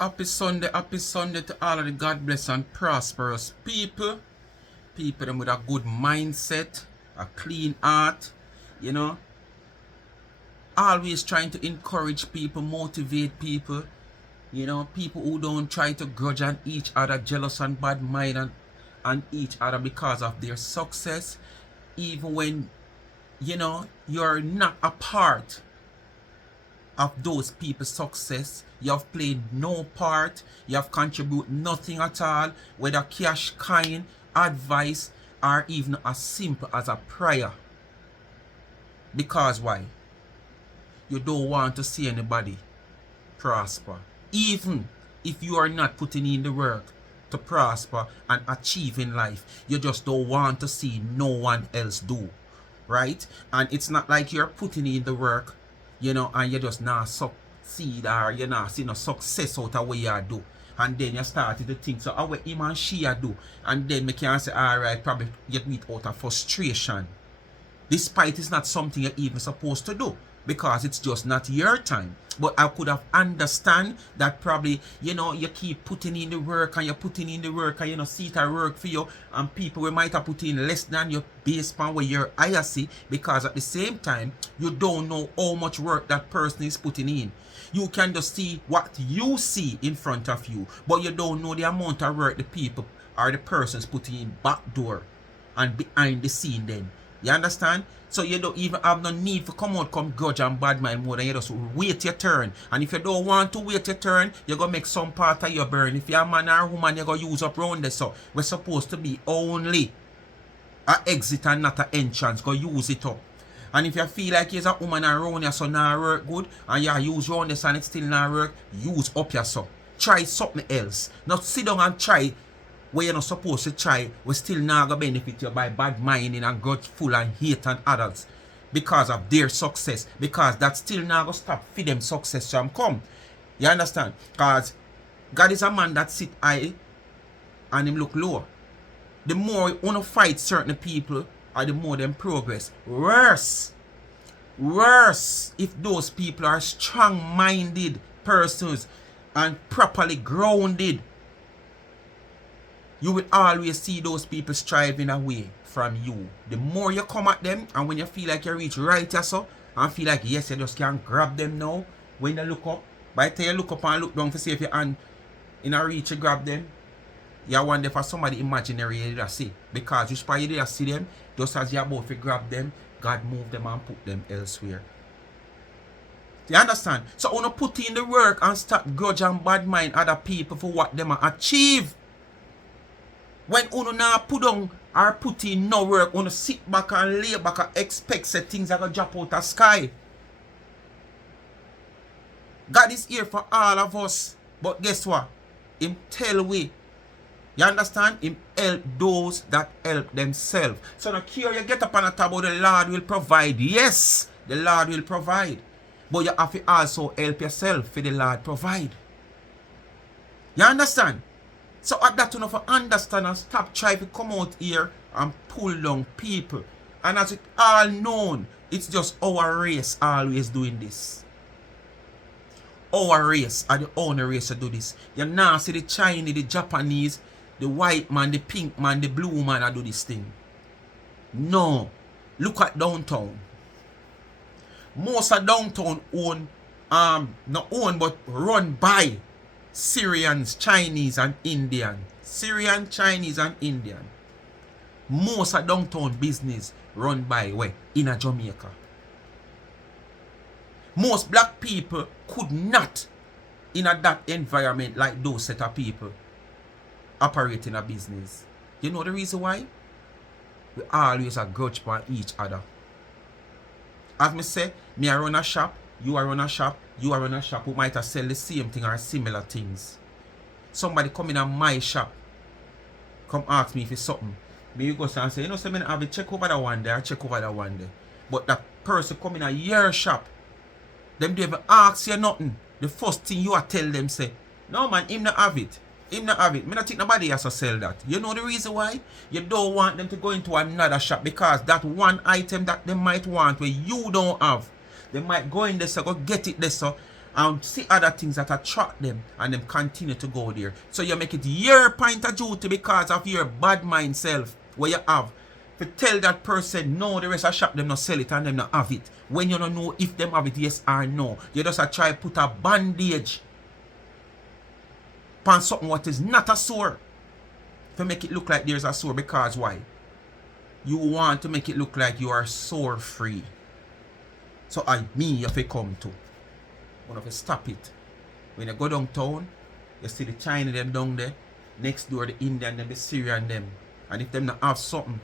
Happy Sunday to all of the God bless and prosperous people. People them with a good mindset, a clean heart, you know. Always trying to encourage people, motivate people, people who don't try to grudge on each other, jealous and bad mind and each other because of their success. Even when, you're not a part of those people's success, you have played no part, you have contributed nothing at all, whether cash, kind, advice, or even as simple as a prayer. Because why? You don't want to see anybody prosper. Even if you are not putting in the work to prosper and achieve in life, you just don't want to see no one else do. Right? And it's not like you're putting in the work, and you just not succeed or you not see no success out of what you do. And then you started to think, so how him and she do? And then me can say, alright, probably get me out of frustration. Despite it's not something you're even supposed to do, because it's just not your time. But I could have understand that probably, you keep putting in the work and you're putting in the work and see it work for you, and people we might have put in less than your based on where you're higher see, because at the same time you don't know how much work that person is putting in. You can just see what you see in front of you, but you don't know the amount of work the people or the persons putting in back door and behind the scene then. You understand? So you don't even have no need to come out, come grudge and bad mind more than you just wait your turn. And if you don't want to wait your turn, you're going to make some part of your burn. If you're a man or a woman, you're going to use up round there. So we're supposed to be only an exit and not an entrance. Go use it up. And if you feel like you're a woman around you, so now work good, and you use round this and it still not work, use up your so. Try something else. Not sit down and try where you're not supposed to try, we still not going to benefit you by bad minding and grudgeful and hate on others because of their success. Because that still not going to stop for them success from come. You understand? Because God is a man that sit high and him look low. The more you want to fight certain people, or the more them progress. Worse if those people are strong-minded persons and properly grounded. You will always see those people striving away from you. The more you come at them, and when you feel like you reach right or so, and feel like yes, you just can't grab them now, when you look up, by the time you look up and look down to see if your hand in a reach to grab them, you wonder for somebody imaginary you did see. Because you probably did see them, just as you're about to grab them, God move them and put them elsewhere. You understand? So when you put in the work and start grudge and bad mind other people for what them achieve. When you not put on or put in no work, you sit back and lay back and expect that things are going to drop out of sky. God is here for all of us. But guess what? Him tell we. You understand? Him help those that help themselves. So now here you get up on the table, the Lord will provide. Yes, the Lord will provide. But you have to also help yourself for the Lord provide. You understand? So at that enough to understand and stop trying to come out here and pull down people. And as it all known, it's just our race always doing this. Our race are the only race to do this. You now see the Chinese, the Japanese, the white man, the pink man, the blue man that do this thing. No. Look at downtown. Most of downtown not own but run by Syrians, Chinese and Indian. Syrian, Chinese and Indian. Most of downtown business run by where? In a Jamaica. Most black people could not in that environment like those set of people operate in a business. You know the reason why? We always a grudge for each other. As me say, me I run a shop, you are run a shop, you are run a shop, who might have sell the same thing or similar things. Somebody come in at my shop, come ask me if it's something. Me you go and say, so I have to check over that one day, I check over that one day. But that person come in at your shop, them they even ask you nothing. The first thing you are tell them say, no man, him not have it. Him not have it. Me not think nobody has to sell that. You know the reason why? You don't want them to go into another shop because that one item that they might want where you don't have. They might go in there so go get it there so and see other things that attract them, and them continue to go there. So you make it your point of duty because of your bad mind self where you have to tell that person no, the rest of shop them not sell it and them not have it. When you don't know if them have it yes or no, you just try put a bandage on something what is not a sore to make it look like there's a sore. Because why? You want to make it look like you are sore free. So I mean if you come to one of you stop it. When you go downtown, you see the China them down there, next door the Indian them, the Syrian them, and if them not have something,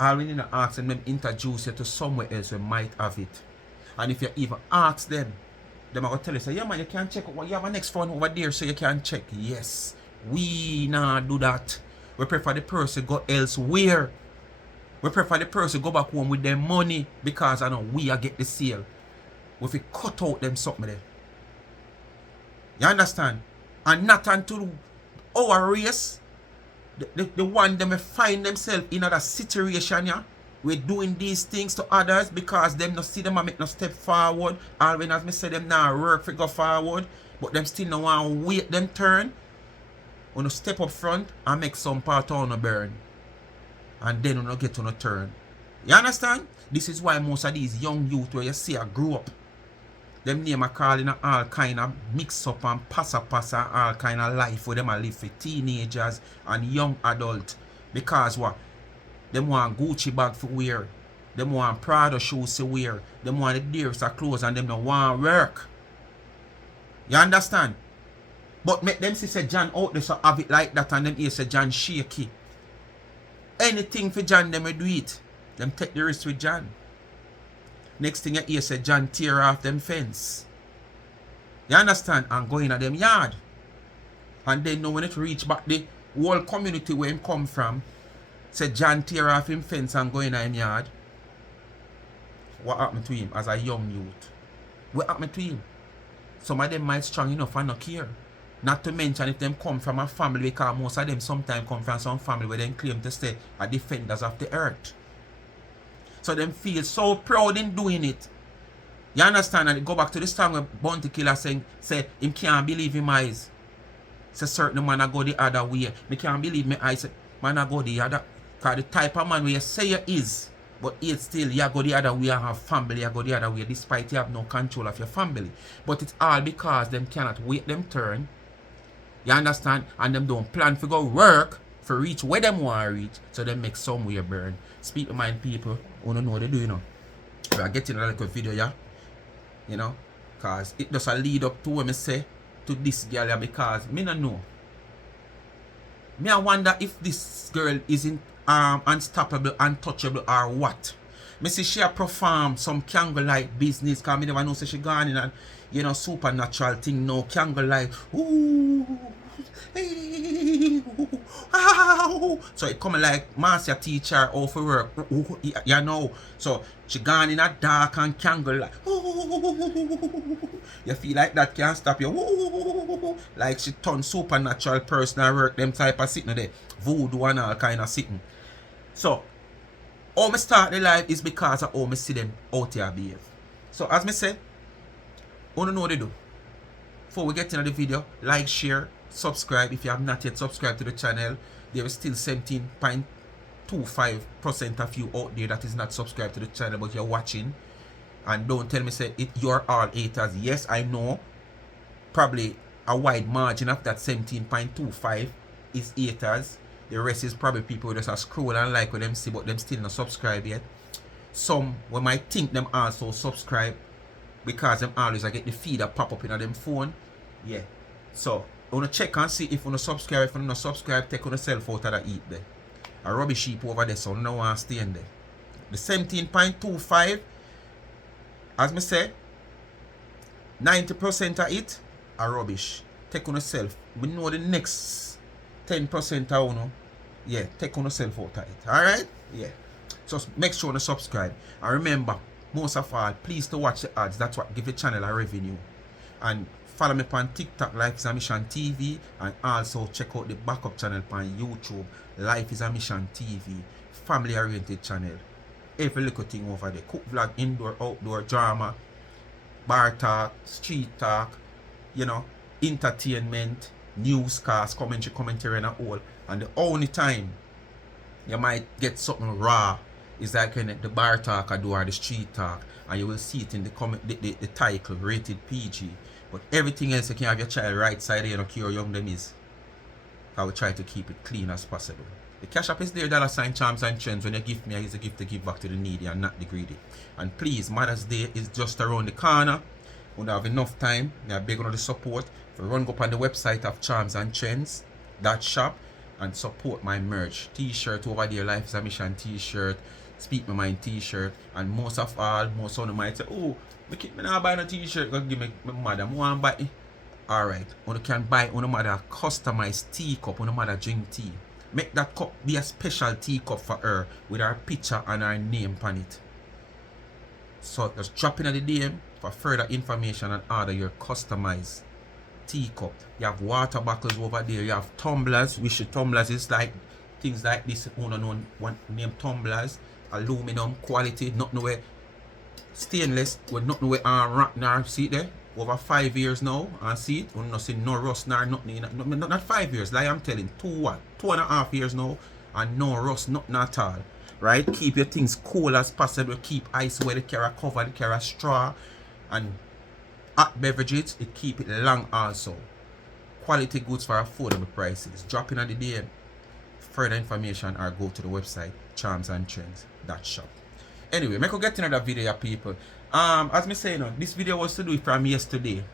all we need to ask them introduce you to somewhere else who might have it. And if you even ask them are going to tell you, say, yeah man, you can check what you have a next phone over there so you can check. Yes, we not do that. We prefer the person go elsewhere. We prefer the person go back home with their money because I know we are get the sale. If we cut out them something there. You understand? And not until our race, the one them find themselves in other situation, yeah, we're doing these things to others because them not see them and make no step forward. All when as me say them now work for go forward, but them still no want to wait them turn. When you step up front and make some part on a burn. And then you get on a turn. You understand? This is why most of these young youth where you see I grew up. Them name are calling all kind of mix up and pass all kind of life where them a live for teenagers and young adults. Because what? Them want Gucci bag for wear. Them want Prada shoes to wear. Them want the dearest of clothes and them don't want work. You understand? But make them say John out there so have it like that and them here say John shaky. Anything for John them will do it. Them take the risk with John. Next thing you hear say John tear off them fence. You understand? And go in at them yard. And then know when it reach back the whole community where him come from, say John tear off him fence and go in at him yard. What happened to him as a young youth? What happened to him? Some of them might strong enough and not care. Not to mention if them come from a family, because most of them sometimes come from some family where they claim to stay as defenders of the earth. So them feel so proud in doing it. You understand? And go back to the song where Bounty Killer say him can't believe him eyes. Say certain man I go the other way. Me can't believe me eyes. Man I go the other. Because the type of man where you say you is, but yet still you go the other way and have family, you go the other way despite you have no control of your family. But it's all because them cannot wait them turn. You understand? And them don't plan to go work for reach where them want to reach. So them make somewhere burn. Speak to mind people who don't know what they do, you know. We are getting a little video, yeah. You know. Because it does a lead up to what I say to this girl, yeah, because me don't know. Me I wonder if this girl isn't unstoppable, untouchable or what. Me see she perform some candlelight business because me never know say she gone in and you know supernatural thing no candlelight. Ooh, so it come like master teacher over work. You know. So she gone in a dark and candlelight. You feel like that can't stop you. Like she turn supernatural personal work, them type of sitting there. Voodoo and all kind of sitting. So how me start the life is because of how me see them out here behave. So as me say, you know what they do. Before we get into the video, like, share, subscribe. If you have not yet subscribed to the channel, there is still 17.25% of you out there that is not subscribed to the channel but you're watching. And don't tell me say it you're all haters. Yes, I know. Probably a wide margin of that 17.25 is haters. The rest is probably people who just scroll and like what them see but them still not subscribe yet. Some we might think them also subscribe because them always I get the feed that pop up in them phone. Yeah. So I wanna check and see if you subscribe. If you not subscribe, take on yourself out of that eat there. A rubbish sheep over there, so no one stay in there. The 17.25, as me say, 90% of it are rubbish. Take on yourself. We know the next 10% of you know. Yeah, take on yourself out of it. Alright? Yeah. So make sure to subscribe. And remember, most of all, please to watch the ads. That's what give the channel a revenue. And follow me on TikTok, Life is a Mission TV. And also check out the backup channel on YouTube, Life is a Mission TV. Family oriented channel. Every little thing over there. Cook vlog, indoor, outdoor, drama. bar talk, street talk, you know, entertainment, newscast, commentary and all. And the only time you might get something raw is like when the bar talk I do or the street talk, and you will see it in the title, rated PG. But everything else you can have your child right side, you know, how young them is. I will try to keep it clean as possible. The cash app is there, $ charms and trends. When you give me, it's a gift to give back to the needy and not the greedy. And please, Mother's Day is just around the corner. We don't have enough time. I beg on the support. If you run up on the website of Charms and Trends, that shop, and support my merch. T-shirt over there, Life is a Mission T-shirt, Speak My Mind T-shirt, and most of all, most of them might say, oh, me not buy no T-shirt, go give me my mother, I want to buy it. Alright, you can buy on mother a customized teacup on mother drink tea. Make that cup be a special teacup for her with her picture and her name on it. So just drop in at the DM for further information and order your customized teacup. You have water bottles over there, you have tumblers, which the tumblers is like things like this, unknown one name tumblers, aluminum quality, not nowhere stainless, with not nowhere rotten, see it there? Over 5 years now, and see it, we not see no rust nor nothing, not 5 years, like I'm telling, 2.5 years now, and no rust, nothing at all. Right? Keep your things cool as possible, keep ice where they carry cover, they carry straw, and hot beverages, it keep it long also. Quality goods for affordable prices. Drop in at the DM. Further information or go to the website, charmsandtrends.shop. Anyway, I could get another video, people. As me say, this video was to do it from yesterday,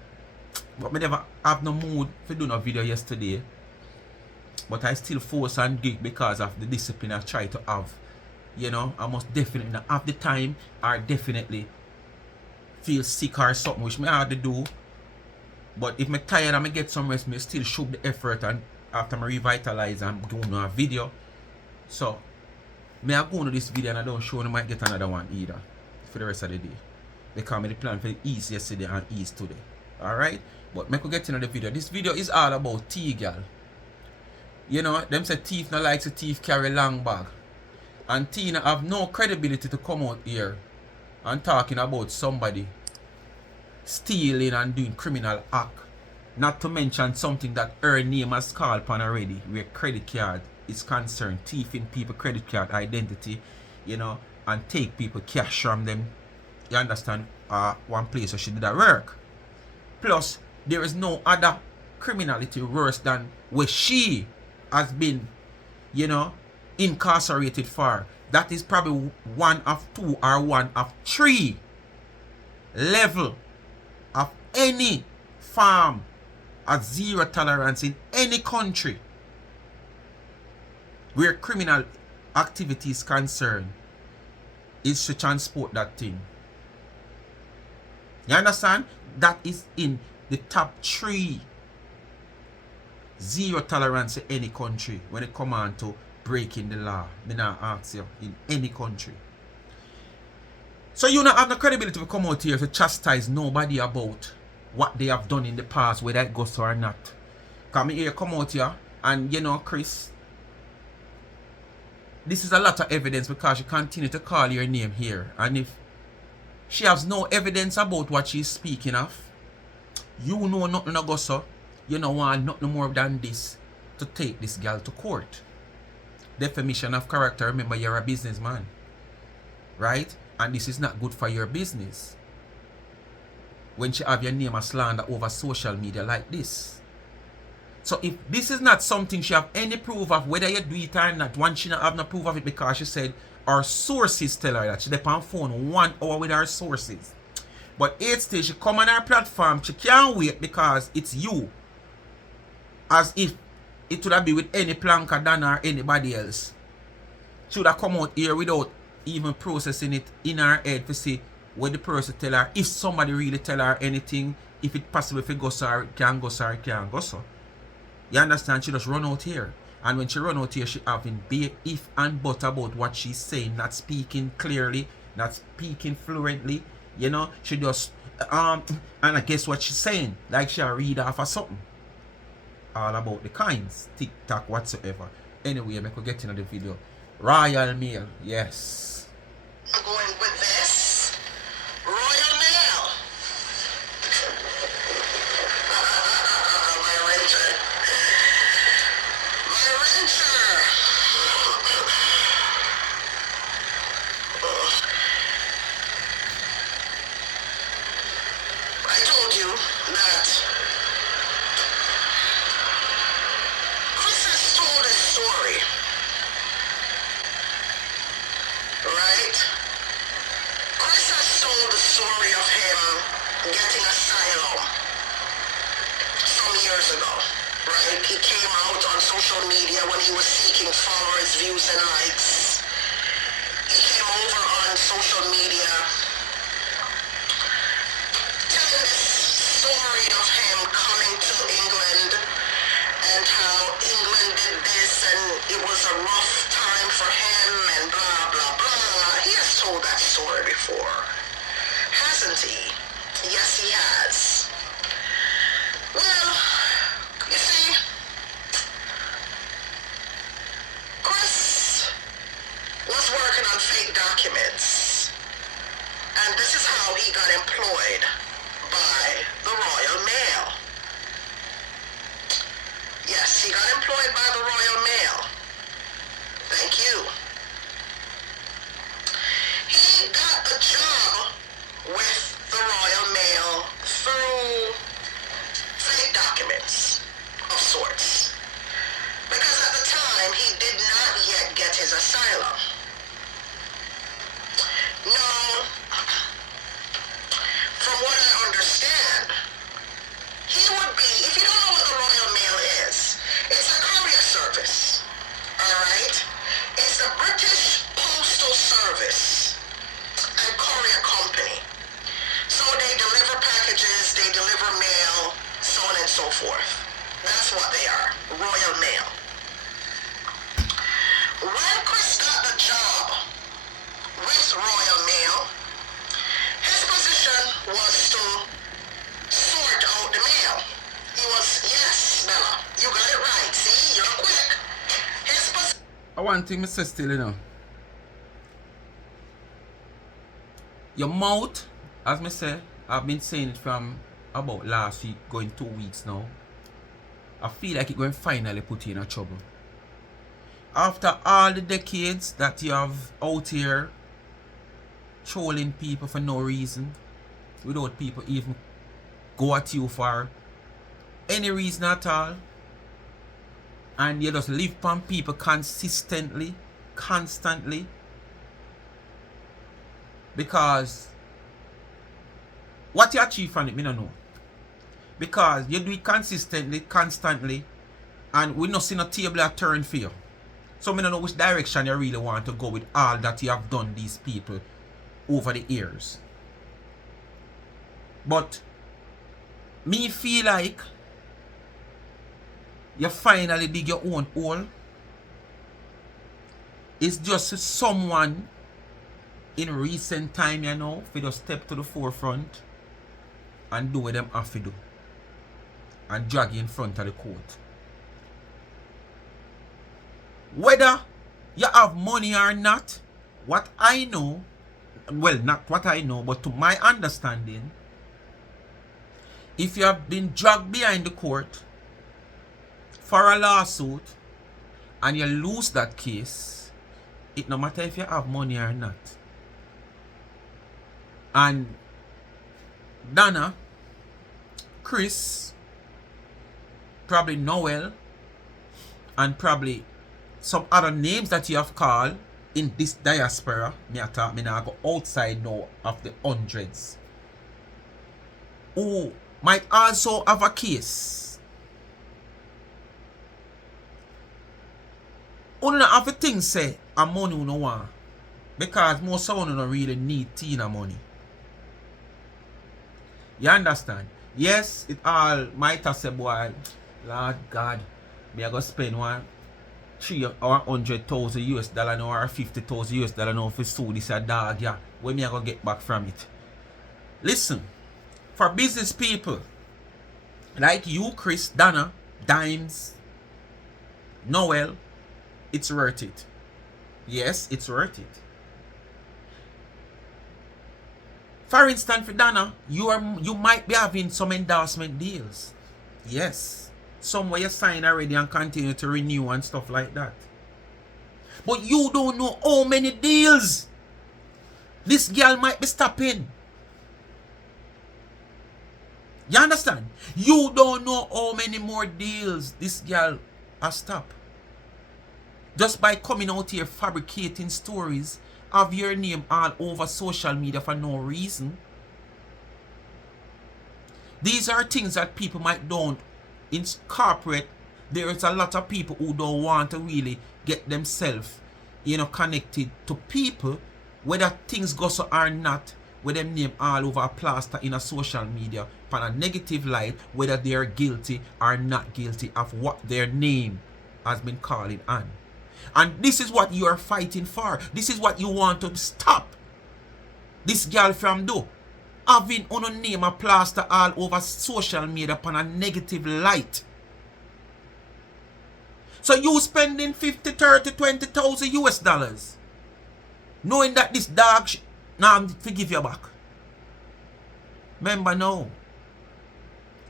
but I never have no mood to do no video yesterday. But I still force and gig because of the discipline I try to have. You know, I must definitely not have the time or definitely feel sick or something, which I have to do. But if I'm tired and I get some rest, I still show the effort, and after I revitalize and go on a video. So, I go on this video and I don't show, I might get another one either for the rest of the day. Because I plan for the east yesterday and east today. Alright? But I could get into the video. This video is all about tea, girl. You know, them say thief not likes a thief carry long bag. And Tina have no credibility to come out here and talking about somebody stealing and doing criminal act. Not to mention something that her name has called upon already, where credit card is concerned. Thieving people credit card identity, you know, and take people cash from them. You understand? One place where she did that work. Plus, there is no other criminality worse than where she has been, you know, incarcerated for. That is probably one of 2 or one of 3 level of any farm at zero tolerance in any country where criminal activity is concerned is to transport that thing. You understand? That is in the top 3. Zero tolerance in any country when it comes on to breaking the law. Me not ask you, in any country. So you don't have no credibility to come out here to chastise nobody about what they have done in the past, whether it goes or not. Come here, come out here, and you know, Kris, this is a lot of evidence because you continue to call your name here. And if she has no evidence about what she's speaking of, you know nothing to go so. You don't want nothing more than this to take this girl to court. Defamation of character. Remember, you're a businessman, right? And this is not good for your business when she have your name a slander over social media like this. So if this is not something she have any proof of, whether you do it or not, one she not have no proof of it because she said her sources tell her that she dey on phone 1 hour with her sources. But 8 stage she come on her platform, she can't wait because it's you. As if it would have been with any planker than or anybody else. She would have come out here without even processing it in her head to see what the person tell her. If somebody really tell her anything, if it possible, if it goes or it can go so, it can go so. You understand? She just run out here. And when she run out here, she having big if and but about what she's saying, not speaking clearly, not speaking fluently. You know, she just and I guess what she's saying, like she read off or something. All about the kinds, TikTok, whatsoever. Anyway, I could get into the video. Royal Mail, yes. I'm going with this. Royal Mail. like he came out on social media when he was seeking followers, views, and likes. He came over on social media telling this story of him coming to England and how England did this and it was a rough time for him and blah, blah, blah. He has told that story before, hasn't he? Yes, he has. Well, you see, Kris was working on fake documents, and this is how he got employed by the Royal Mail. Yes, he got employed by the Royal Mail. Thank you. He got a job with the Royal Mail through fake documents of sorts. Because at the time, he did not yet get his asylum. No, from what I understand, he would be, if you don't know what the Royal Mail is, it's a courier service, alright? It's the British Postal Service and courier company. So they deliver packages, they deliver mail, so on and so forth. That's what they are, Royal Mail. When Kris got the job with Royal Mail, his position was to sort out the mail. He was, yes, Bella, you got it right. See, you're quick. His position. One thing I say still, you know. Your mouth, as I say, I've been saying it from about last week, going 2 weeks now. I feel like it's going to finally put you in a trouble. After all the decades that you have out here trolling people for no reason, without people even go at you for any reason at all, and you just live on people consistently, constantly, because what you achieve from it, me don't know. Because you do it consistently, constantly, and we not see no table a turn for you. So I don't know which direction you really want to go with all that you have done these people over the years. But me feel like you finally dig your own hole. It's just someone in recent time, you know, for just step to the forefront and do what them have to do. And drag you in front of the court. Whether you have money or not, what I know, well, not what I know, but to my understanding, if you have been dragged behind the court for a lawsuit and you lose that case, it no matter if you have money or not. And Donna, Kris, probably Noel, and probably some other names that you have called in this diaspora, me now go outside now of the hundreds, who might also have a case. Only have a thing say a money you no want, because most of them don't really need Tina money. You understand? Yes, it all might have said, boy, Lord God, me I go spend one $300,000 now or $50,000 now for sue this a dog, yeah. When me I go get back from it? Listen, for business people like you, Kris, Donna, Dimes, Noel, it's worth it. Yes, it's worth it. For instance, for Donna, you might be having some endorsement deals. Yes. Somewhere you sign already and continue to renew and stuff like that. But you don't know how many deals this girl might be stopping. You understand? You don't know how many more deals this girl has stopped. Just by coming out here fabricating stories of your name all over social media for no reason. These are things that people might don't incorporate there is a lot of people who don't want to really get themselves, connected to people, whether things go so or not, with them name all over a plaster in a social media, for a negative light, whether they are guilty or not guilty of what their name has been calling on. And this is what you are fighting for. This is what you want to stop this girl from do. Having on name a plaster all over social media upon a negative light. So you spending 50, 30, 20,000 US dollars. Knowing that this dog now forgive you back. Remember now,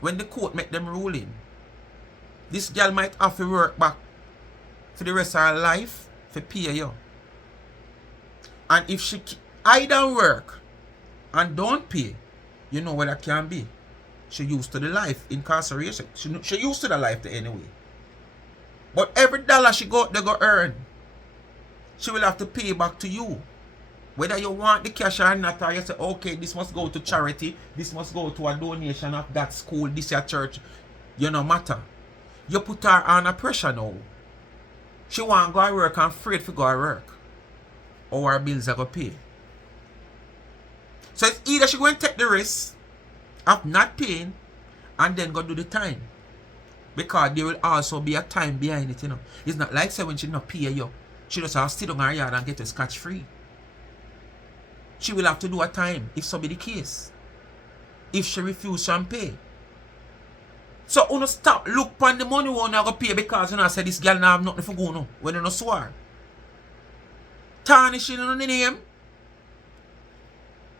when the court make them ruling, this girl might have to work back for the rest of her life for pay you. And if she either work and don't pay, you know what that can be. She used to the life incarceration. She used to the life anyway. But every dollar she got, they go earn, she will have to pay back to you. Whether you want the cash or not, or you say, okay, this must go to charity, this must go to a donation of that school, this your church, no matter. You put her under pressure now. She want to go to work and afraid to go to work. Or her bills are going to pay. So it's either she going to take the risk of not paying and then go do the time. Because there will also be a time behind it, It's not like say when she not pay you, she just have to sit down her yard and get a scotch free. She will have to do a time if so be the case. If she refuse to pay. So you stop look upon the money you go pay because you say this girl now have nothing for go no. When you swear. Tarnishing on the name.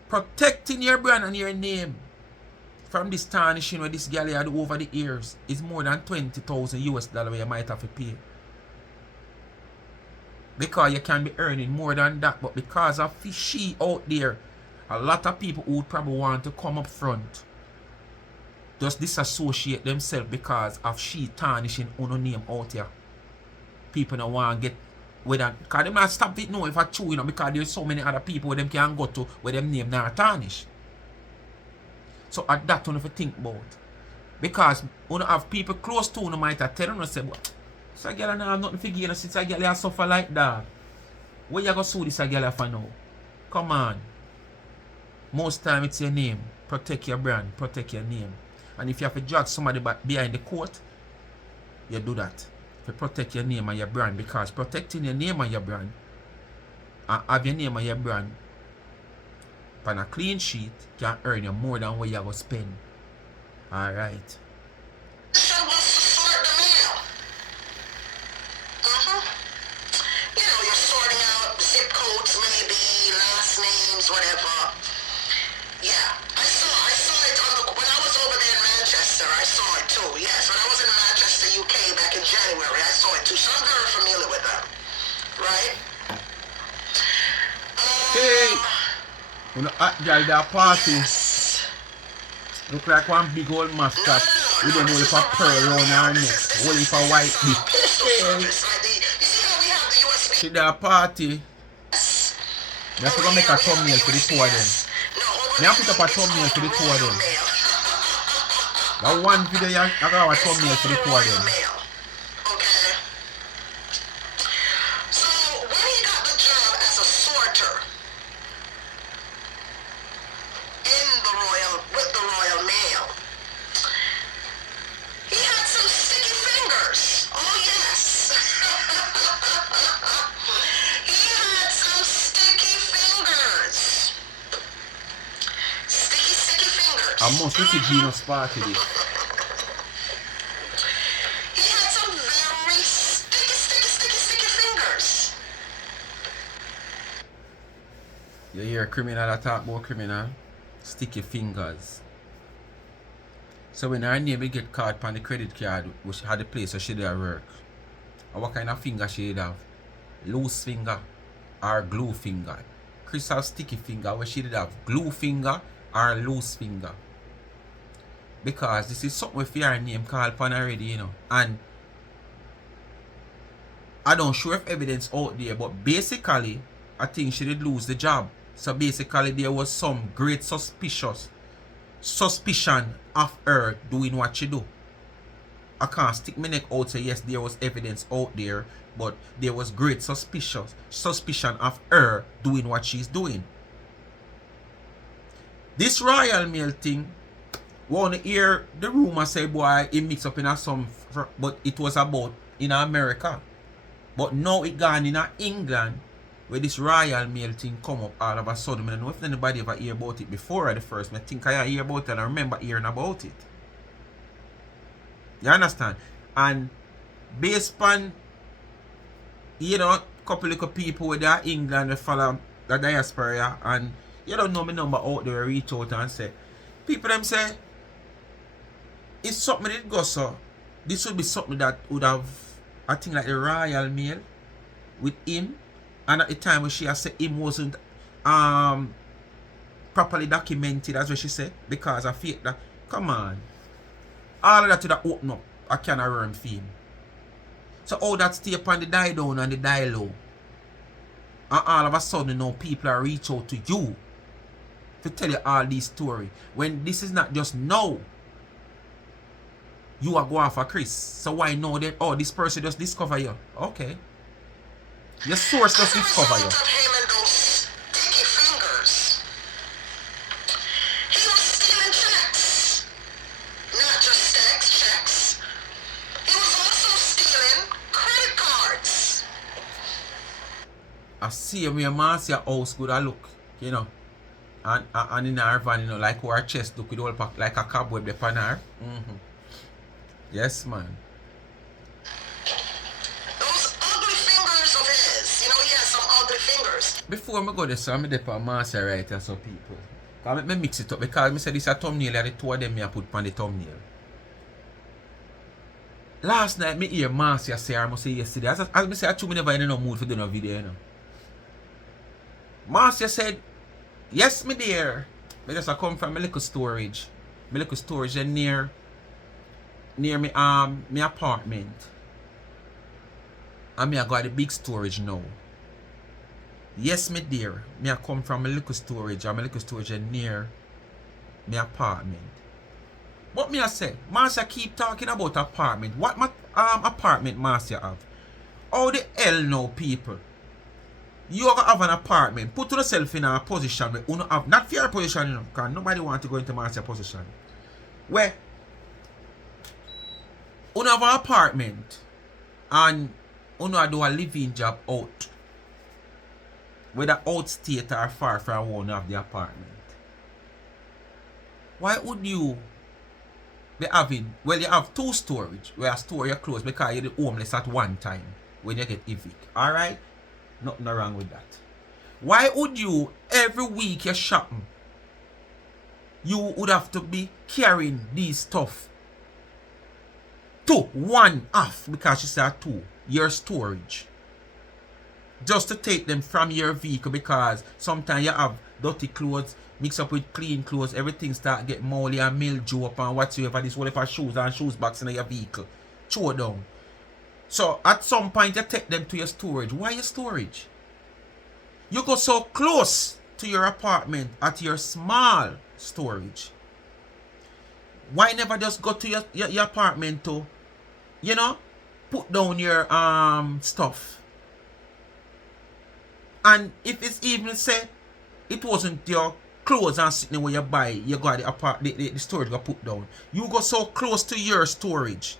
Protecting your brand and your name from this tarnishing where this girl had over the years is more than 20,000 US dollars you might have to pay. Because you can be earning more than that, but because of she out there, a lot of people would probably want to come up front, just disassociate themselves because of she tarnishing on her name out here. People don't want to get with that, because they might stop it now if it's true, because there's so many other people where them can go to where them name not tarnish. So at that one if you think about. Because you have people close to you might have tell you say, what? So girl now have nothing to give since a girl suffer like that. Where you go sue this a girl for now? Come on. Most time it's your name. Protect your brand. Protect your name. And if you have to judge somebody behind the court, you do that. To protect your name and your brand. Because protecting your name and your brand and have your name and your brand on a clean sheet can earn you more than what you go spend. Alright. Whatever. Yeah, I saw it when I was over there in Manchester. I saw it too. Yes, when I was in Manchester, UK back in January, I saw it too. So I'm very familiar with them, right? Hey, you know, at the party, yes. Look like one big old mascot. We don't know if a pearl on our neck, only for white dick. See the party. I have to make a thumbnail for the two of them. I put up a thumbnail for the two of them. That one video I got a thumbnail for the two of them. Okay. So when he got the job as a sorter with the Royal Mail, he had some sticky fingers. Oh yes. He had some sticky fingers. Sticky fingers. I must see Gino's party this. He had some very sticky fingers. You hear a criminal that talk about criminal? Sticky fingers. So when her name get caught on the credit card, which had the place where she did her work, and what kind of finger she did have? Loose finger or glue finger? Kris have sticky finger, where she did have glue finger or loose finger. Because this is something with your name called upon already, And I don't sure if evidence out there, but basically, I think she did lose the job. So basically, there was some great suspicion of her doing what she do. I can't stick my neck out say yes, there was evidence out there, but there was great suspicion of her doing what she's doing. This Royal Mail thing, wanna hear the rumor say boy it mix up in some, but it was about in America. But now it gone in England, where this Royal Mail thing come up all of a sudden. I don't know if anybody ever hear about it before at the first. I think I hear about it and I remember hearing about it. You understand? And based on, you know, couple of people with that England that follow the diaspora, and you don't know my number out there, reach out and say, people them say, it's something that go so. This would be something that would have, I think, like the Royal Mail with him. And at the time when she has said him wasn't properly documented, as what she said, because I feel that, come on, all of that would have opened up a can of worm for him. So all that stay upon the die down and the die low. And all of a sudden now people are reach out to you to tell you all these stories. When this is not just now. You are going for Kris. So why know that, oh, this person just discover you? Okay. Your source just discover you. Him and those sticky fingers. He was stealing checks. Not just checks. He was also stealing credit cards. I see when your man see your house good I look, you know. And in our van, you know, like our chest look with all pack like a cobweb upon her. Yes, man. Those ugly fingers of his. You know, he has some ugly fingers. Before I go there, so I'm there for master writer, so people. Because I mix it up, because I said this a thumbnail and the two of them I put on the thumbnail. Last night, I hear Marcia say, I must say yesterday, as I say, I never in no mood for doing a video, you know. Marcia said, yes, me dear. I just come from my little storage. My little storage near me my apartment. And me I got the big storage now. Yes, me dear. Me I come from my little storage, and my little storage near my apartment. But me I say, Marcia keep talking about apartment. What my apartment Marcia have? How the hell now, people? You gonna have an apartment. Put yourself in a position where you don't have, not fair position, you know, because nobody want to go into Marcia's position. Where you have an apartment and you do a living job out. Whether outstate or far from one of the apartment. Why would you be having, well, you have two storage where you store your clothes because you're the homeless at one time when you get evic. Alright? Nothing wrong with that. Why would you, every week you're shopping, you would have to be carrying these stuff to one off, because you said two, your storage, just to take them from your vehicle, because sometimes you have dirty clothes mixed up with clean clothes, everything start get moldy and mildew up and whatsoever, this whatever shoes and shoes box in your vehicle, throw down. So at some point you take them to your storage. Why your storage? You go so close to your apartment at your small storage. Why never just go to your apartment to, you know, put down your stuff? And if it's even say it wasn't your clothes and sitting where you buy, you got the storage got put down. You go so close to your storage,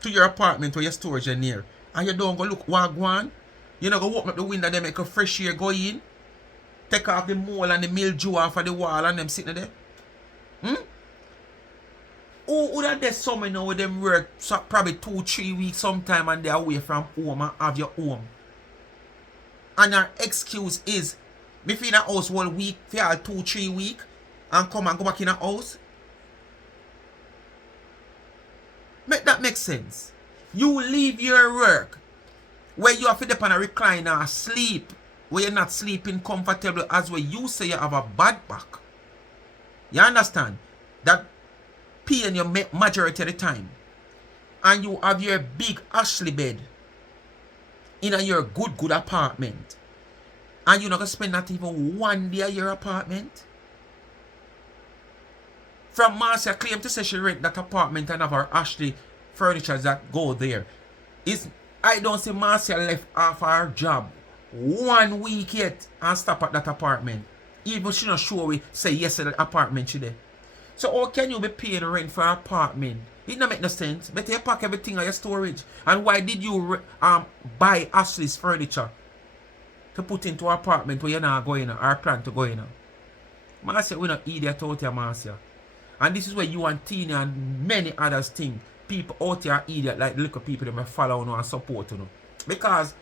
to your apartment where your storage is near, and you don't go look what go on. You know, go open up the window, they make a fresh air go in, take off the mold and the mildew off of the wall and them sitting there. Who would have done something now with them work so probably 2-3 weeks sometime and they're away from home and have your home? And our excuse is, me feel in a house one week for 2-3 weeks and come and go back in a house? Make that make sense. You leave your work where you have to depend on a recliner and sleep, where you're not sleeping comfortable, as where you say you have a bad back. You understand? That pain your majority of the time. And you have your big Ashley bed in your good apartment. And you're not going to spend not even one day at your apartment. From Marcia claim to say she rent that apartment and have her Ashley furnitures that go there. I don't see Marcia left off her job 1 week yet and stop at that apartment. Even she not sure we say yes to that apartment she there. So how can you be paying rent for an apartment? It don't make no sense. Better you pack everything on your storage. And why did you buy Ashley's furniture to put into an apartment where you're not going or plan to go in? Marcia, we're not idiot out here, Marcia. And this is where you and Tina and many others think people out here are idiot like the little people that may follow you and support you. Because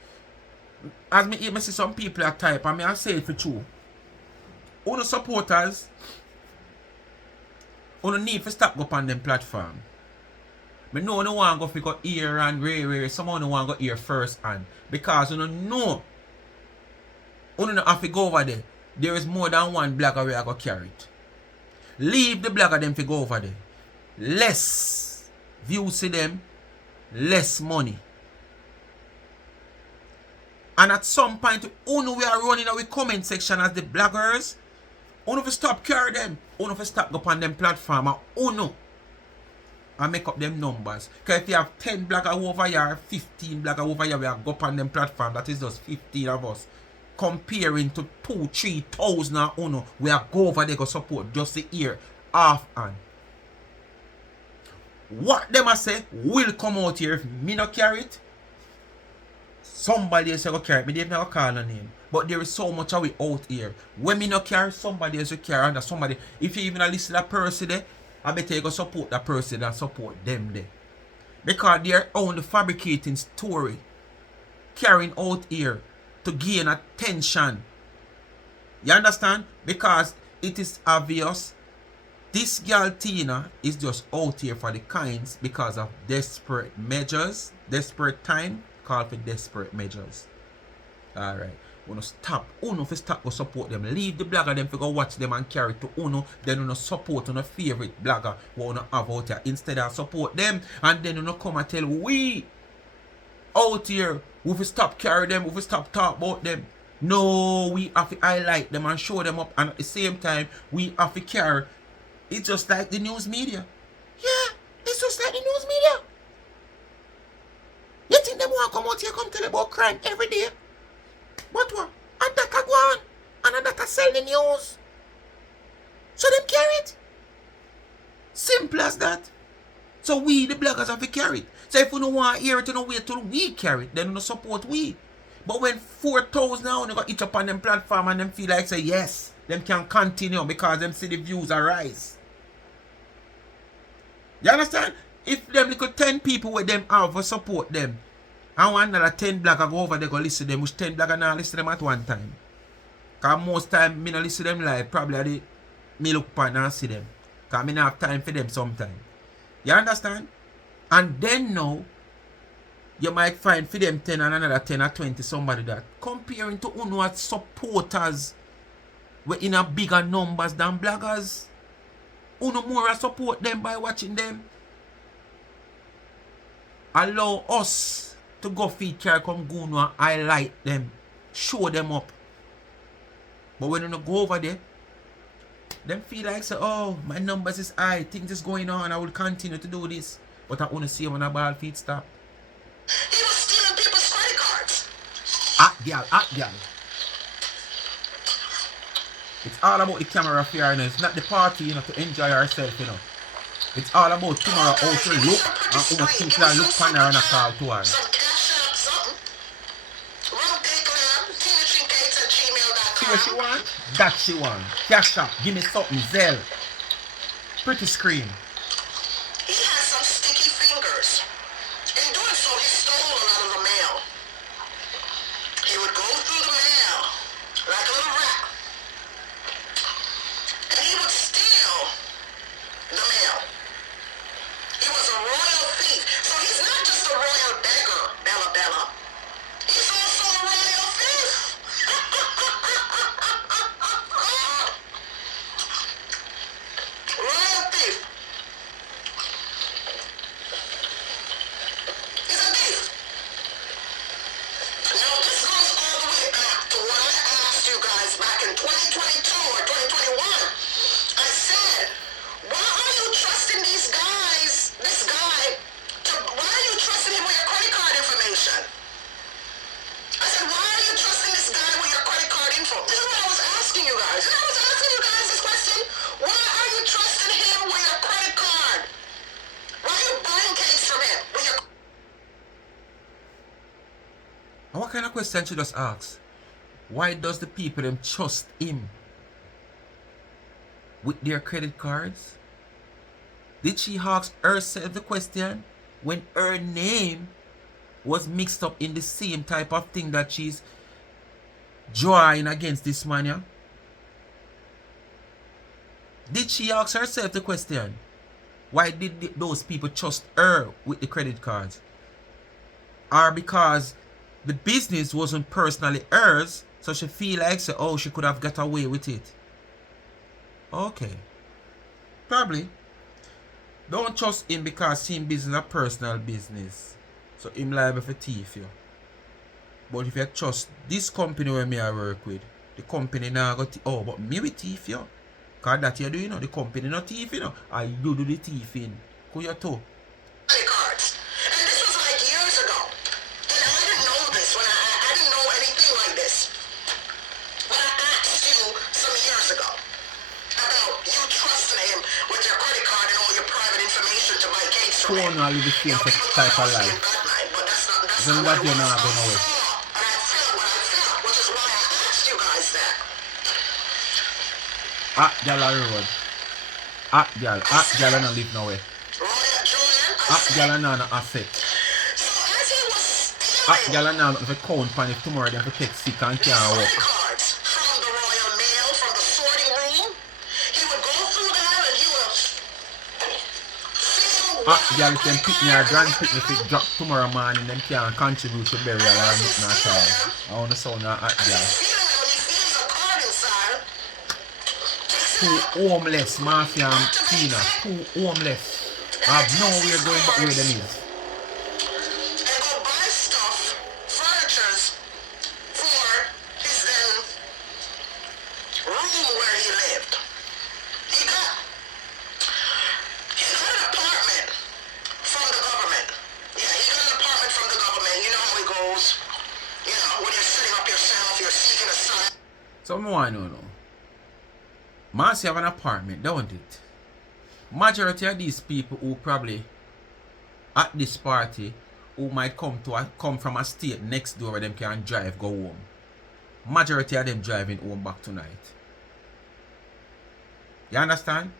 as me see some people are type, and I say it for true. All the supporters, you need to stop go on them platform. But no one want to go figure ear and rare. Someone want to go ear first hand. Because you know you don't have to go over there. There is more than one blogger where I go carry it. Leave the blogger them to go over there. Less views to them, less money. And at some point, we are running our comment section as the bloggers. Uno for stop carry them. Uno for stop go on them platform. And make up them numbers. Because if you have 10 bloggers over here, 15 bloggers over here, we are go on them platform. That is just 15 of us. Comparing to 2,000-3,000 Uno, we are go over there go support just the ear off and. What them I say will come out here if me not carry it. Somebody else will carry it. Me didn't never call a name. But there is so much of it out here. When me not carry, somebody else will carry under somebody. If you even listen to that person there, I better you go support that person and support them there. Because they're only fabricating story. Carrying out here to gain attention. You understand? Because it is obvious this girl Tina is just out here for the kinds because of desperate measures. Desperate time call for desperate measures. Alright. Uno stop. Uno for stop go support them. Leave the blogger them for go watch them and carry to Uno. Then Uno support Uno favorite blogger what Uno have out here. Instead of support them and then Uno come and tell we out here we will stop carry them, we will stop talk about them. No, we have to highlight them and show them up, and at the same time we have to carry. It's just like the news media. Yeah, it's just like the news media. You think them want to come out here come tell about crime every day? But what? And that can go on and that can sell the news. So them carry it. Simple as that. So we the bloggers have to carry it. So if we don't want to hear it, you don't wait till we carry it. Then we don't support we. But when 4,000 now, they got each up on them platform and them feel like say yes, them can continue because them see the views are rise. You understand? If them little 10 people with them have to support them, and one another 10 bloggers go over there go listen to them, which 10 bloggers now listen to them at one time. Because most time me not listen to them live, probably me look upon and see them. Because me not have time for them sometimes. You understand? And then now, you might find for them 10 and another 10 or 20 somebody that comparing to Uno as supporters we're in a bigger numbers than bloggers. Uno more support them by watching them. Allow us to go feed care come go and highlight them. Show them up. But when you go over there, them feel like say, oh, my numbers is high, things is going on, I will continue to do this. But I want to see when a ball feet stop. He was stealing people's credit cards. At girl. It's all about the camera fairness, not the party, you know, to enjoy yourself, you know. It's all about tomorrow how to look and how much people are look on her and a call to her. Some cash out, something. See what she want? That she want. Cash up, give me something, Zelle. Pretty screen. He has some sticky fingers. In doing so, he stole a lot of the mail. He would go through the mail like a little rat. And he would steal the mail. He was a royal thief. So he's not just a royal beggar, Bella. He's also a royal thief. Royal thief. What kind of question she just asked? Why does the people them trust him with their credit cards? Did she ask herself the question when her name was mixed up in the same type of thing that she's drawing against this man? Yeah? Did she ask herself the question? Why did those people trust her with the credit cards? Or because the business wasn't personally hers, so she feel like, so, oh, she could have got away with it. Okay. Probably. Don't trust him because him business a personal business. So him liable for thief you. But if you trust this company where me I work with, the company now got oh, but me with thief you. Cause that you do, you know, the company not thief, you know. And you do the thieving. Who you to? Cards. And this was like years ago. And I didn't know this when I didn't know anything like this. But I asked you some years ago about you trusting him with your credit card and all your private information to buy cakes from him. Live the same type of life. But that's not Then what that you it was. not gonna know. And I felt what I felt, which is why I asked you guys that. Girl on the road. Girl not live nowhere. Girl not affect. So as he was stealing Girl not if count pan if tomorrow they have to take sick and can't walk. cards from the Royal Mail, from the sorting room, he would go through that and he would feel Girl if them pick me or grand pick me if it drop tomorrow morning them can't contribute to burial or nothing at all. I wanna sound a hot girl. feeling when he feels a card inside. Two homeless mafia and Tina. Two homeless. I have nowhere going but where them is. And go buy stuff, furnitures, for his then room where he lived. He got an apartment from the government. Yeah, he got an apartment from the government. You know how it goes. You know, when you're setting up yourself, you're seeking asylum. So I want to know. Marcy have an apartment, don't it? Majority of these people who probably at this party who might come from a state next door where them can drive go home. Majority of them driving home back tonight. You understand?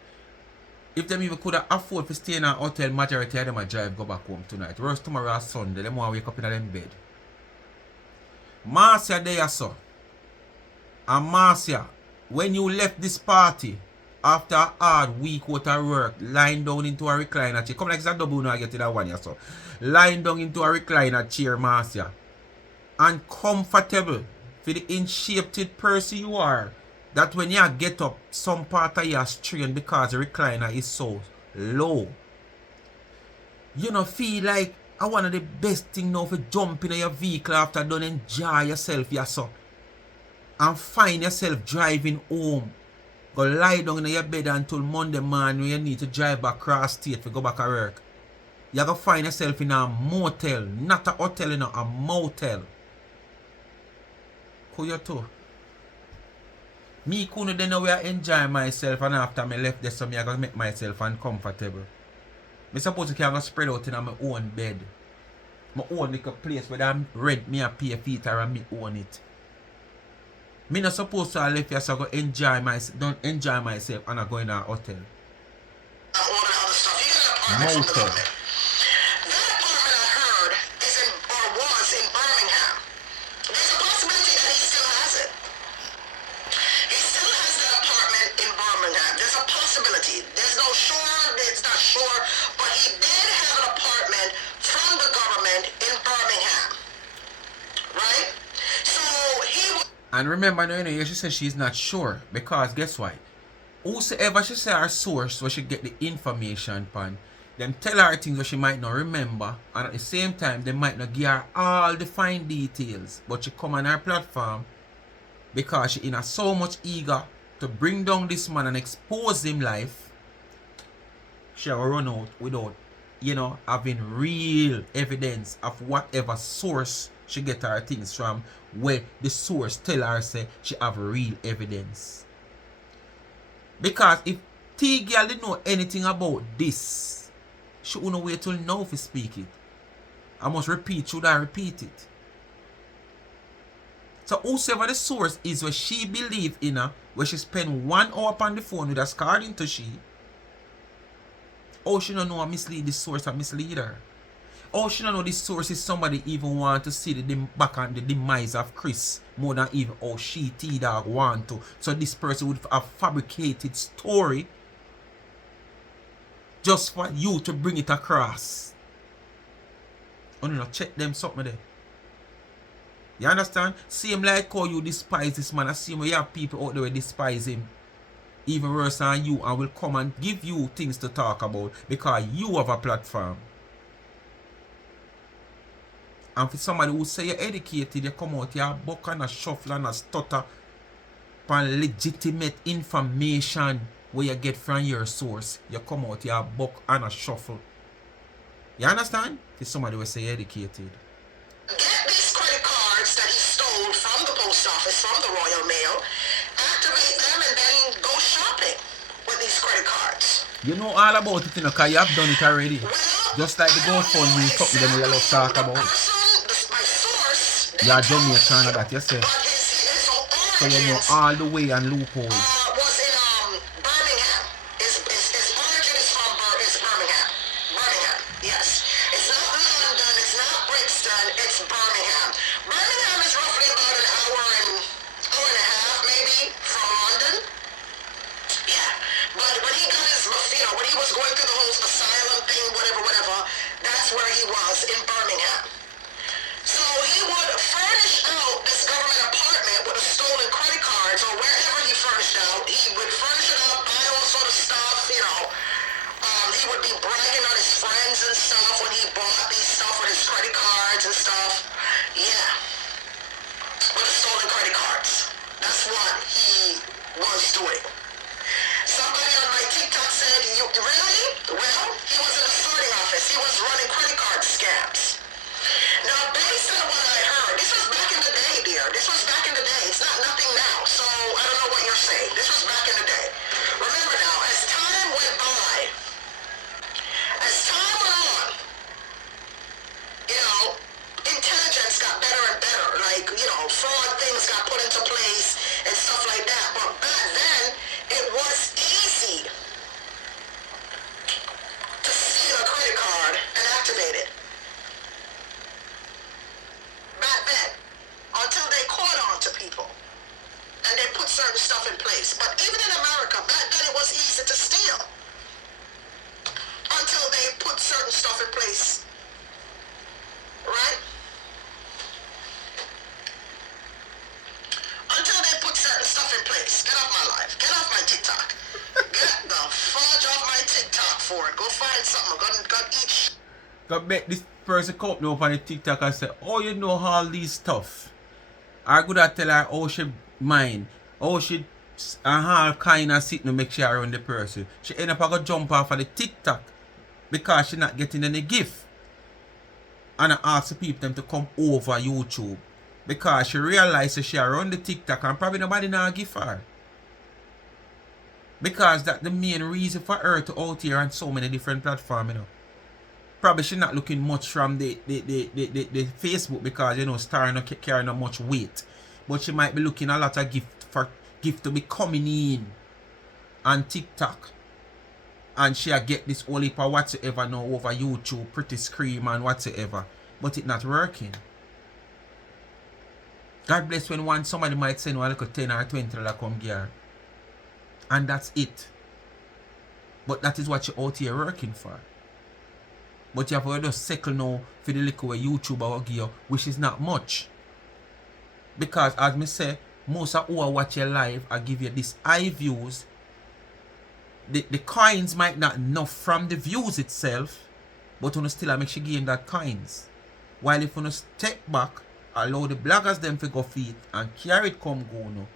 If them even could afford to stay in a hotel, majority of them will drive go back home tonight. Whereas tomorrow is Sunday, them want to wake up in them bed. Marcia there so. And Marcia, when you left this party, after a hard week out of work, lying down into a recliner chair, come like it's a double now I get to that one yeah, so. Lying down into a recliner chair, Marcia. And comfortable for the in-shaped person you are. That when you get up, some part of you strain because the recliner is so low. You know, feel like one of the best thing now for jump in your vehicle after done enjoy yourself, yeah, so. And find yourself driving home. Go lie down in your bed until Monday morning when you need to drive back across state to go back to work. You go find yourself in a motel, not a hotel, you know, a motel. Who you to? Me couldn't then know where I enjoy myself and after I left there so I go make myself uncomfortable. I suppose I can go spread out in my own bed. My own little place where I rent me a pay feet or me own it. Me not supposed to left here so I go enjoy myself, don't enjoy myself and I go in a hotel. All the other stuff. He got an apartment from the Motel. government. That apartment I heard is in, or was in Birmingham. There's a possibility that he still has it. He still has that apartment in Birmingham. There's a possibility. There's no sure, it's not sure, but he did have an apartment from the government in Birmingham. Right? So he was. And remember, you know, she said she's not sure because guess what? Whosoever she say her source where she get the information upon, them tell her things that she might not remember, and at the same time they might not give her all the fine details, but she come on her platform because she in a so much eager to bring down this man and expose him life. She will run out without, you know, having real evidence of whatever source she get her things from, where the source tell her say she have real evidence. Because if T-Girl didn't know anything about this, she wouldn't wait till now to speak it. I must repeat, should I repeat it? So whosoever the source is where she believe in her, where she spend 1 hour upon the phone with us, according to she, she don't know a mislead this source a misleader. She don't know this source is somebody even want to see the back and the demise of Kris more than even she T-Dog want to. So this person would have fabricated story just for you to bring it across. Check them something there. You understand? Same like how you despise this man. I see you have people out there who despise him. Even worse than you, and will come and give you things to talk about because you have a platform. And for somebody who say you're educated, you come out, you buck and a shuffle and a stutter for legitimate information where you get from your source. You come out, you buck and a shuffle. You understand? For somebody who say you're educated. Get these credit cards that he stole from the post office, from the Royal Mail, activate them, and then go shopping with these credit cards. You know all about it, because you have done it already. Well, just like the GoFundMe, something that you love to talk about. My source, yeah, Jamaican and that, you say. So you know all the way and loopholes. Was in Birmingham. His origin is from Birmingham. Birmingham, yes. It's not London, it's not Brixton, it's Birmingham. Birmingham is roughly about an hour and a half, maybe, from London. Yeah. But when he got his, when he was going through the whole asylum thing, whatever, that's where he was, in Birmingham. So he would furnish out this government apartment with the stolen credit cards, or wherever he furnished out. He would furnish it out, buy all sort of stuff, he would be bragging on his friends and stuff when he bought these stuff with his credit cards and stuff. Yeah. With the stolen credit cards. That's what he was doing. Somebody on my TikTok said, really? Well, he was in a sorting office. He was running credit card scams. Now, based on what I heard, this was back in the day, dear. This was back in the day. It's not nothing now. So, I don't know what you're saying. This was back in the day. Remember now, as time went by, as time went on, intelligence got better and better. Like, fraud things got put into place and stuff like that. But back then, it was easy to steal a credit card and activate it. Back then, until they caught on to people and they put certain stuff in place. But even in America, back then it was easy to steal until they put certain stuff in place. Right? Until they put certain stuff in place. Get off my life. Get off my TikTok. Get the fudge off my TikTok for it. Go find something. Go eat. Go bet this person come up on the TikTok and say, you know all these stuff. I could have tell her how she mind, how she and all kind of sitting to make sure around the person. She end up going to jump off of the TikTok because she not getting any gift. And I ask the people them to come over YouTube because she realized she around the TikTok and probably nobody now give her. Because that's the main reason for her to out here on so many different platforms, Probably she not looking much from the Facebook because Star not carrying not much weight. But she might be looking a lot of gift to be coming in on TikTok. And she get this whole heap of whatsoever now over YouTube, Pretty Scream and whatsoever. But it not working. God bless when somebody might send a little 10 or 20 come here. And that's it. But that is what you out here working for. But you have to just settle now for the little way YouTube will give you, which is not much. Because as me say, most of who watch your live I give you this high views. The coins might not enough from the views itself, but you still make you gain that coins. While if you step back, allow the bloggers them to go feed and carry it come go now,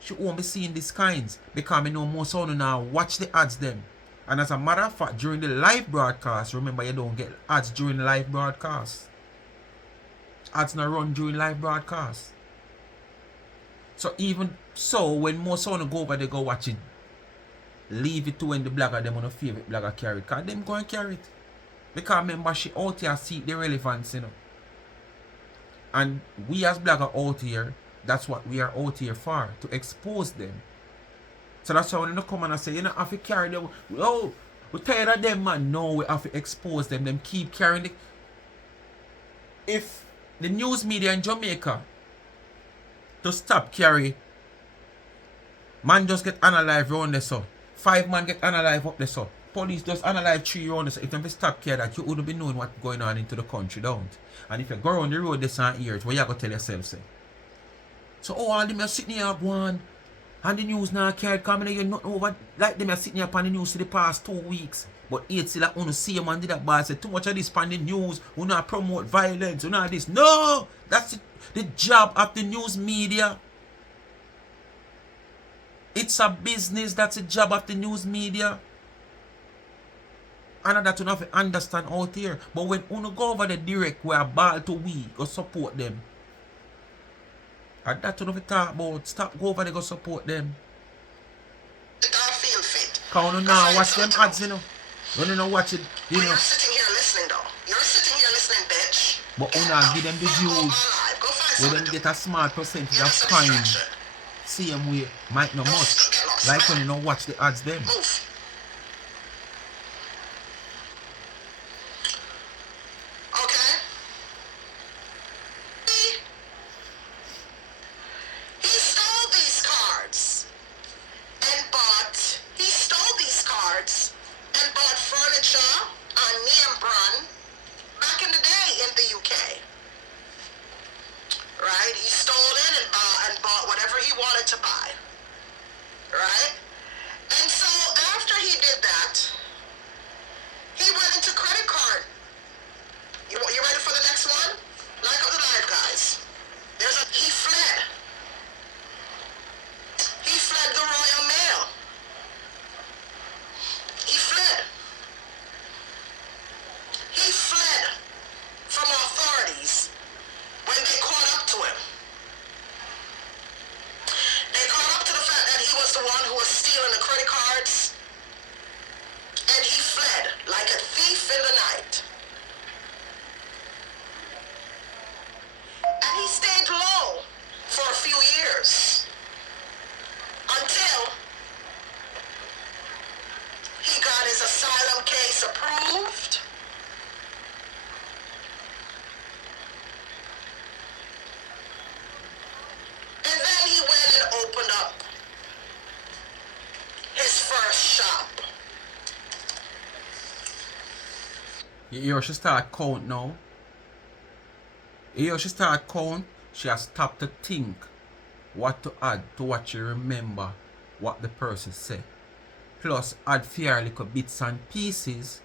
she won't be seeing these kinds because I know most of you now watch the ads them. And as a matter of fact, during the live broadcast, remember you don't get ads during the live broadcast. Ads not run during live broadcast. So even so, when most of you go over, they go watch it. Leave it to when the blogger them on a favorite blogger carry it. Because them go and carry it. Because remember she out here see the relevance, And we as bloggers out here, that's what we are out here for, to expose them. So that's why when they come and I say, you know, have to carry them. Oh, we're tired of them, man. No, we have to expose them. Them keep carrying the. If the news media in Jamaica to stop carry, man just get unalive round there, so 5 man get unalive up there, so police just unalive 3 round there, so if them stop carry that, you wouldn't be knowing what's going on into the country, don't. And if you go around the road this and hears, what you gotta tell yourself, say. So all them are sitting here one, and the news now carried coming here nothing over like them are sitting here upon the news for the past 2 weeks. But it's still like wanna see a man did that bad say too much of this upon the news, we not promote violence, we not this. No! That's the job of the news media. It's a business, that's a job of the news media. And that you have to understand out here. But when you go over the direct where a ball to we go support them. And that you have to talk about. Stop go over there go support them. Cause you now watch them ads, you know. You don't know watch it, you know. You're sitting here listening though. You're sitting here listening, bitch. But you now give them the views. Where them get a small percentage of coin. Same way, might not much. Like when you don't watch the ads them. Move. Okay. He stole these cards and bought. He stole these cards and bought furniture on name brand back in the day in the UK. Right? He stole it and bought whatever he wanted to buy. Right? And so after he did that, he went into credit card. You ready for the next one? Like up the live, guys. He fled. He fled the Royal Mail. He fled. He fled from authorities when they caught up to him. They caught up to the fact that he was the one who was stealing the credit cards, and he fled like a thief in the night. And he stayed low for a few years until he got his asylum case approved. And then he went and opened up his first shop. You should start count now. You should start count. She has stopped to think what to add to what you remember what the person said. Plus add few little bits and pieces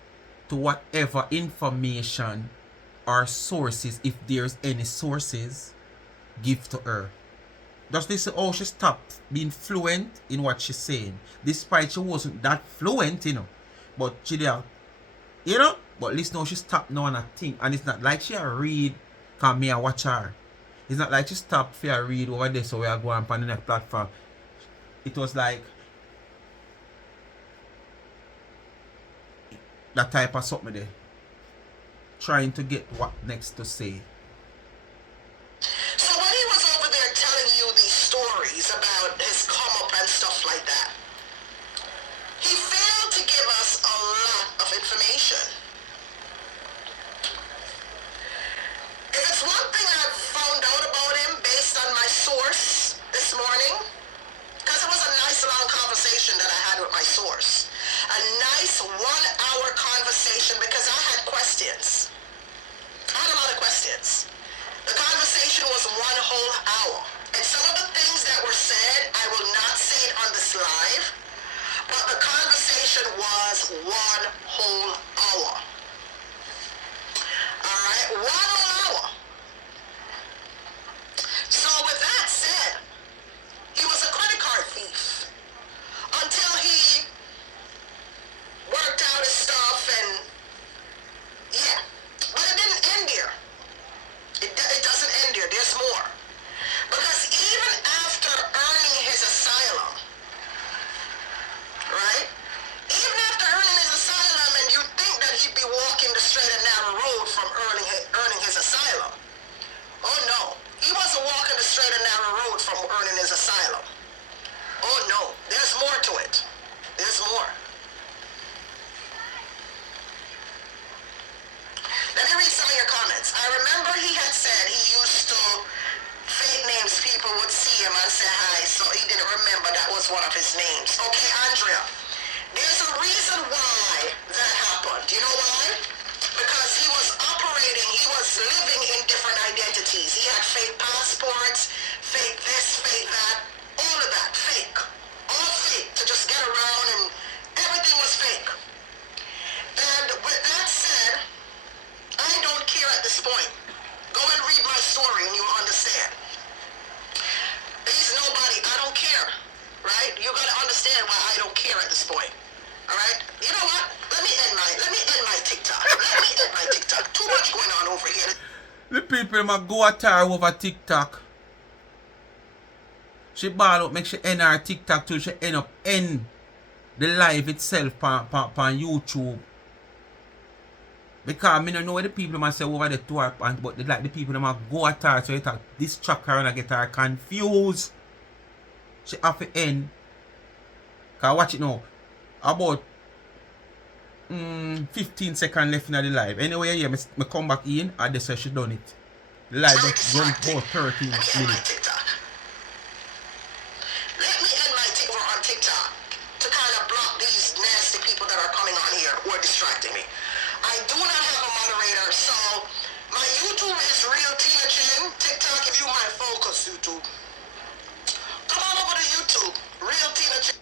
to whatever information or sources, if there's any sources, give to her. Just listen how she stopped being fluent in what she's saying. Despite she wasn't that fluent, you know. But she did, you know. But listen how she stopped now and I think. And it's not like she read, cause me I watch her. It's not like she stopped for a read over there so we are going on the next platform. It was like that type of something there. Trying to get what next to say. So when he was over there telling you these stories about his come up and stuff like that, he failed to give us a lot of information. If it's one thing I've found out about him based on my source this morning, because it was a nice long conversation that I had with my source. A nice 1 hour conversation because I had questions. I had a lot of questions. The conversation was 1 whole hour. And some of the things that were said, I will not say it on this live, but the conversation was 1 whole hour. Alright, 1 whole hour. So with that said, he was a credit card thief until he worked out his stuff and yeah. But it didn't end here. It doesn't end here. There's more. Because even after earning his asylum, right? Even after earning his asylum and you think that he'd be some of your comments. I remember he had said he used to fake names. People would see him and say hi, so he didn't remember that was one of his names. Okay, Andrea, there's a reason why that happened. You know why? Because he was operating, he was living in different identities. He had fake passports, fake this, fake that, all of that, fake. All fake to just get around, and everything was fake. And with that said, I don't care at this point. Go and read my story and you'll understand. He's nobody, I don't care, right? You gotta understand why I don't care at this point. Alright? You know what? Let me end my TikTok. Let me end my TikTok. Too much going on over here. The people might go at her over TikTok. She ball up, make she end her TikTok till she end the live itself on YouTube. Because I don't know what the people might say over the tour, but like the people might go at her so it distract her and get her confused. She have to end. Cause watch it now. About 15 seconds left in the live. Anyway, yeah, me come back in and they say she done it. The live just run about 13 minutes. Let me end my TikTok on TikTok to kind of block these nasty people that are coming on here who are distracting me. I do not have a moderator, so my YouTube is Real Tina Chin. TikTok, if you my focus, YouTube. Come on over to YouTube, Real Tina Chin.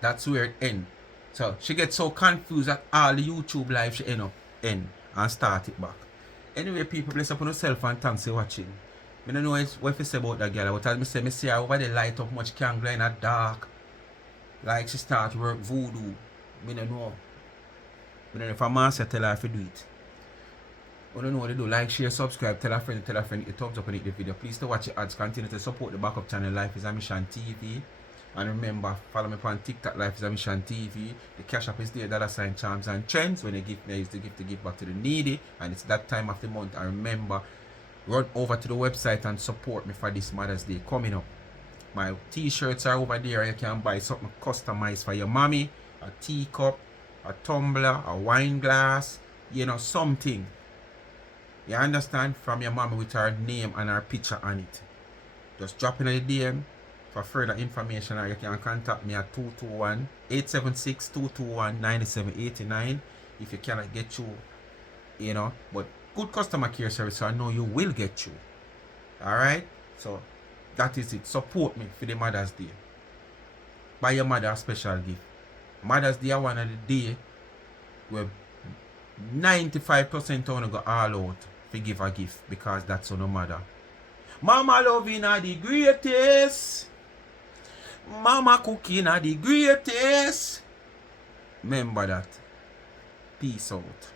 That's where it ends. So she gets so confused at all the YouTube live she end and start it back. Anyway, people, bless up on yourself and thanks for watching. I don't know what you say about that girl, but as I see her over the light up much candle in the dark. Like she start work voodoo. I don't know. I don't know if a master tell her to do it. I don't know what to do. Like, share, subscribe, tell a friend, hit the thumbs up and hit the video. Please to watch your ads. Continue to support the backup channel Life is a Mission TV. And remember, follow me on TikTok Life is a Mission TV. The cash app is there, $ charms and trends. When they give me, I use the gift to give back to the needy. And it's that time of the month. And remember, run over to the website and support me for this Mother's Day coming up. My t-shirts are over there. You can buy something customized for your mommy. A teacup, a tumbler, a wine glass, you know, something. You understand? From your mom with her name and her picture on it. Just drop in the DM for further information, or you can contact me at 221-876-221-9789 if you cannot get you, you know. But good customer care service, so I know you will get you. Alright? So that is it. Support me for the Mother's Day. Buy your mother a special gift. Mother's Day one of the day where 95% of you go all out to give a gift because that's on no mother. Mama loving are the greatest. Mama cooking are the greatest. Remember that. Peace out.